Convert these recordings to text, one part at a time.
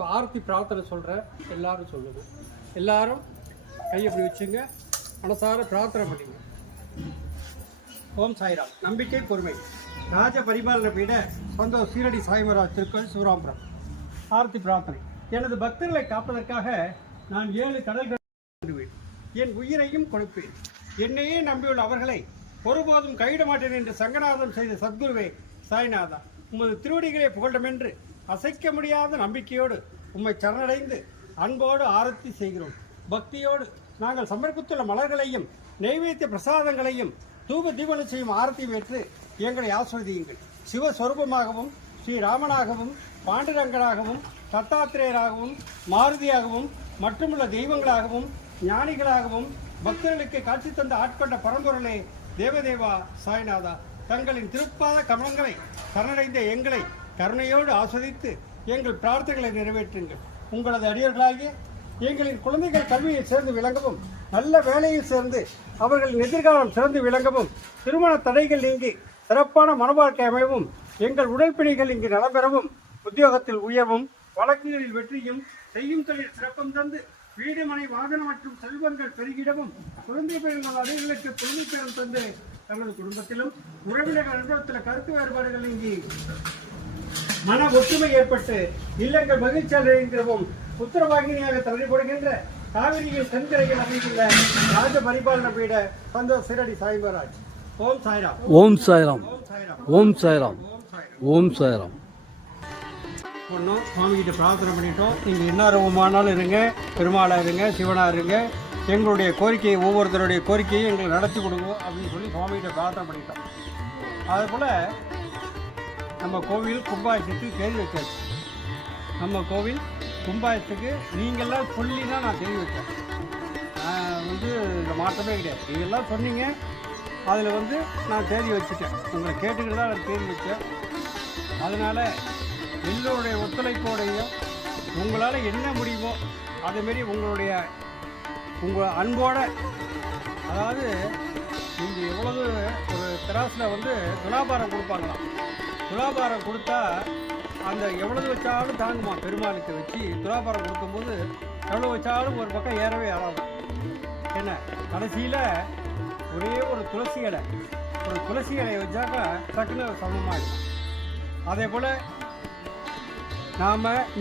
இப்போ ஆரத்தி பிரார்த்தனை சொல்கிறேன், எல்லாரும் சொல்லுங்கள். எல்லாரும் கையை இப்படி வச்சுங்க, மனசார பிரார்த்தனை பண்ணிங்க. ஓம் சாய்ராம். நம்பிக்கை பொறுமை ராஜ பரிபாலன பீட சொந்த சீரடி சாய்மராஜ் திருக்கோயில் சிவராம்பரம். ஆரத்தி பிரார்த்தனை. எனது பக்தர்களை காப்பதற்காக நான் 7 கடல்கள் என் உயிரையும் கொடுப்பேன். என்னையே நம்பியுள்ள அவர்களை ஒருபோதும் கைவிட மாட்டேன் என்று சங்கநாதம் செய்த சத்குருவே சாய்நாதா, உமது திருவடிகளை புகழ்டம் என்று அசைக்க முடியாத நம்பிக்கையோடு உம்மை சரணடைந்து அன்போடு ஆரத்தி செய்கிறோம். பக்தியோடு நாங்கள் சமர்ப்பித்துள்ள மலர்களையும் நெய்வேத்திய பிரசாதங்களையும் தூப தீபனை செய்யும் ஆரத்தியும் ஏற்று எங்களை ஆஸ்வதியுங்கள். சிவஸ்வரூபமாகவும் ஸ்ரீராமனாகவும் பாண்டுரங்கனாகவும் தத்தாத்திரேயராகவும் மாருதியாகவும் மற்றுமுள்ள தெய்வங்களாகவும் ஞானிகளாகவும் பக்தர்களுக்கு காட்சி தந்த ஆட்கொண்ட பரம்பொருளே தேவதேவா சாய்நாதா, தங்களின் திருப்பாத கமலங்களை சரணடைந்த எங்களை கருணையோடு ஆஸ்வதித்து எங்கள் பிரார்த்தனைகளை நிறைவேற்றுங்கள். உங்களது அடியர்களாகிய எங்களின் குழந்தைகள் கல்வியில் சேர்ந்து விளங்கவும், நல்ல வேலையில் சேர்ந்து அவர்களின் எதிர்காலம் சிறந்து விளங்கவும், திருமண தடைகள் நீங்கி சிறப்பான மனவாழ்க்கை அமையவும், எங்கள் உடல்பிணிகள் இங்கு நலம்பெறவும், உத்தியோகத்தில் உயர்வும், வழக்குகளில் வெற்றியும், செய்யும் தொழில் சிறப்பும் தந்து வீடு மனை வாகனம் மற்றும் செல்வங்கள் பெருகிடவும், குழந்தை பெயர்கள் அடைகளுக்கு குழந்தை பெயரும் தந்து தமது குடும்பத்திலும் உறவினர்கள் அனுபவத்தில் கருத்து வேறுபாடுகள் நீங்கி மன ஒற்றுமை ஏற்பட்டு இல்லங்கள் மகிழ்ச்சி அடைந்திரவும் உத்தரவாகினியாக தலைப்படுகின்ற காவிரியின் தென்கரையில் அமைந்துள்ள ராஜ பரிபாலன பீட சந்தோஷ் சீரடி சாய்மராஜ். ஓம் சாய்ராம். ஓம் சாய்ராம். ஓம் சாய்ராம். ஓம் சாய்ராம். பண்ணோம், சுவாமிகிட்ட பிரார்த்தனை பண்ணிட்டோம். நீங்கள் என்ன ரூபமானாலும் இருங்க, பெருமாளாக இருங்க, சிவனாக இருங்க, எங்களுடைய கோரிக்கையை ஒவ்வொருத்தருடைய கோரிக்கையை எங்களுக்கு நடத்தி கொடுங்க அப்படின்னு சொல்லி சுவாமிகிட்ட பிரார்த்தனை பண்ணிட்டோம். அதுபோல் நம்ம கோவில் கும்பாயத்துக்கு தேதி வச்சாச்சு. நம்ம கோவில் கும்பாயத்துக்கு நீங்கள்லாம் சொல்லி தான் நான் தேதி வச்சேன். இந்த மாற்றமே கிடையாது. நீங்கள்லாம் சொன்னீங்க, அதில் நான் தேதி வச்சுட்டேன். உங்களை கேட்டுக்கிட்டு தான் நான் தேதி வச்சேன். அதனால் எல்லோருடைய ஒத்துழைப்போடையும் உங்களால் என்ன முடியுமோ அதேமாரி உங்கள் அன்போடு, அதாவது நீங்கள் எவ்வளவு ஒரு திராசில் துலாபாரம் கொடுப்பாங்களாம். துலாபாரம் கொடுத்தா அந்த எவ்வளவு வச்சாலும் தாங்குமா. பெருமாளுக்கு வச்சு துலாபாரம் கொடுக்கும்போது எவ்வளோ வச்சாலும் ஒரு பக்கம் ஏறவே ஆகாது. என்ன கடைசியில் ஒரே ஒரு துளசி இலையை வச்சாக்கா டக்குன்னு சமமாகிடும். அதே போல்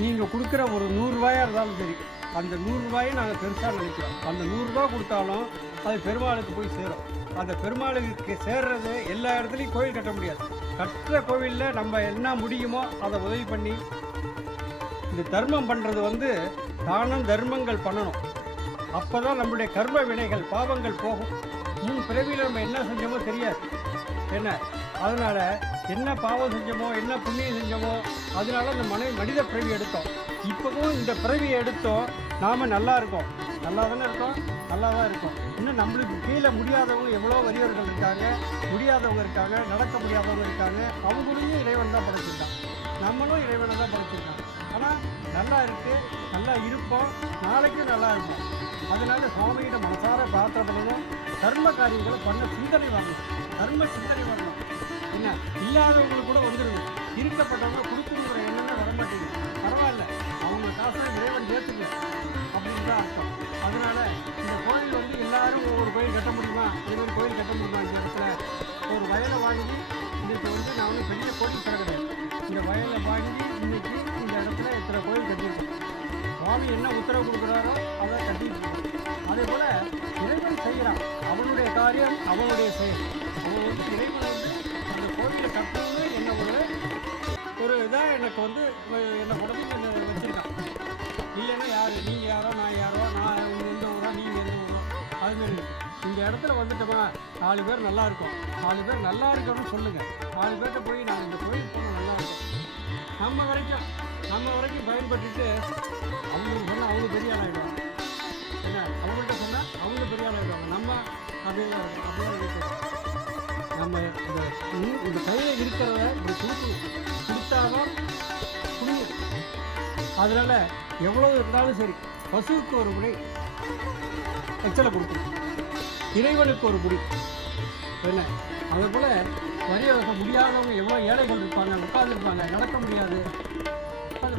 நீங்கள் கொடுக்குற ஒரு 100 ரூபாயாக இருந்தாலும் சரி, அந்த 100 ரூபாயை நாங்கள் பெருசாக நினைக்கிறோம். அந்த 100 ரூபா கொடுத்தாலும் அது பெருமாளுக்கு போய் சேரும். அந்த பெருமாளுக்கு சேர்றது எல்லா இடத்துலையும் கோயில் கட்ட முடியாது. கட்டுற கோவிலில் நம்ம என்ன முடியுமோ அதை உதவி பண்ணி இந்த தர்மம் பண்ணுறது தானம் தர்மங்கள் பண்ணணும். அப்போ தான் நம்மளுடைய கர்ம வினைகள் பாவங்கள் போகும். முன் பிறவியில் நம்ம என்ன செஞ்சோமோ தெரியாது. என்ன அதனால் என்ன பாவம் செஞ்சோமோ என்ன புண்ணியம் செஞ்சோமோ அதனால அந்த மனித பிறவி எடுத்தோம். இப்போவும் இந்த பிறவியை எடுத்தோம். நாம் நல்லா இருக்கோம், நல்லா தானே இருக்கோம், நல்லா தான் இருக்கோம். இன்னும் நம்மளுக்கு கீழே முடியாதவங்க எவ்வளோ வறியவர்கள் இருக்காங்க, முடியாதவங்க இருக்காங்க, நடக்க முடியாதவங்க இருக்காங்க. அவங்களையும் இறைவன் தான் படைச்சிருக்கான், நம்மளும் இறைவனை தான் படைச்சிருக்காங்க. ஆனால் நல்லா இருக்குது, நல்லா இருப்போம், நாளைக்கும் நல்லா இருப்போம். அதனால சுவாமியிட மனசார பிரார்த்தனை பண்ணணும். தர்ம காரியங்களை பண்ண சிந்தனை வரணும், தர்ம சிந்தனை வரணும். என்ன இல்லாதவங்களுக்கு கூட வந்துடுது, இருக்கப்பட்டவங்க கொடுக்குங்கிற எண்ணமே வரமாட்டேங்குது. பரவாயில்ல, அவங்க காசை இறைவன் ஏற்றுக்கல அப்படின்னு தான் அர்த்தம். அதனால் இந்த கோயில் எல்லாரும் ஒவ்வொரு கோயில் கட்ட முடியுமா, இதுமாதிரி கோயில் கட்ட முடியுமா? இந்த இடத்துல ஒரு வயலை வாங்கி இன்றைக்கி நான் பெரிய கோயில் கிடையாது. இந்த வயலை வாங்கி இன்றைக்கி இந்த இடத்துல இத்தனை கோயில் கட்டியிருக்கோம். சுவாமி என்ன உத்தரவு கொடுக்குறாரோ அதை கட்டியிருக்கோம். அதே போல் இறைவன் செய்கிறான், அவனுடைய காரியம் அவனுடைய செயல். அவன் இறைவன் அந்த கோயிலை கட்டணும்னு என்ன ஒரு இதாக எனக்கு என்னை உடம்பு என்ன வச்சுருக்கான். இல்லைன்னா யார், நீங்கள் யாரோ நான் யாரோ, நான் எந்த ஊரோ நீங்கள் எந்த ஊரோ, அதுமாரி இந்த இடத்துல வந்துட்டோமா 4 பேர் நல்லா இருக்கும், 4 பேர் நல்லா இருக்கணும்னு சொல்லுங்கள். 4 பேர்கிட்ட போய் நான் இந்த கோயில் போனால் நல்லா இருக்கும். நம்ம வரைக்கும் பயன்பட்டுட்டு அவங்களுக்கு சொன்னால் அவங்க பெரிய ஆள் ஆகிடுவாங்க. என்ன அவங்கள்ட்ட சொன்னால் அவங்க பெரிய ஆள் ஆகிடுவாங்க. நம்ம அப்படியே அப்படியே நம்ம இந்த கையில் இருக்கிறத இப்படி கொடுத்தாதான் புரியும். அதனால் எவ்வளோ இருந்தாலும் சரி, பசுவுக்கு ஒரு முறை எச்சலை கொடுக்கணும், இறைவனுக்கு ஒரு முடி. என்ன அதுபோல் வரிய முடியாதவங்க எவ்வளோ ஏழைகள் இருப்பாங்க, உட்காந்துருப்பாங்க, நடக்க முடியாது. அது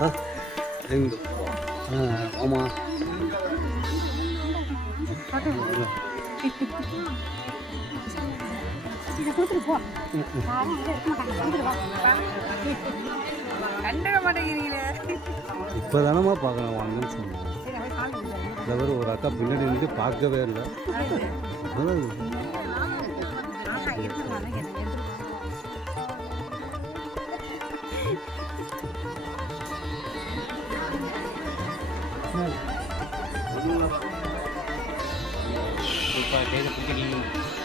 ஆ எங்க ஆமாம் இதை கொடுத்துட்டு போ யாரும் இதை எடுக்க மாட்டாங்க கொடுத்துட்டு வா கண்டுக்க மாட்டேங்கிறீங்களே இப்போ தானம்மா பார்க்கலாம் வாங்கன்னு சொன்னேன் சரி அப்படியே கால் இந்த மாதிரி ஒரு அக்கா பின்னாடி நின்று பார்க்கவே இல்லை அதான் ஆஹா எடுத்துக்கலாம் எடுத்துக்கலாம் Lupa dia seperti ini.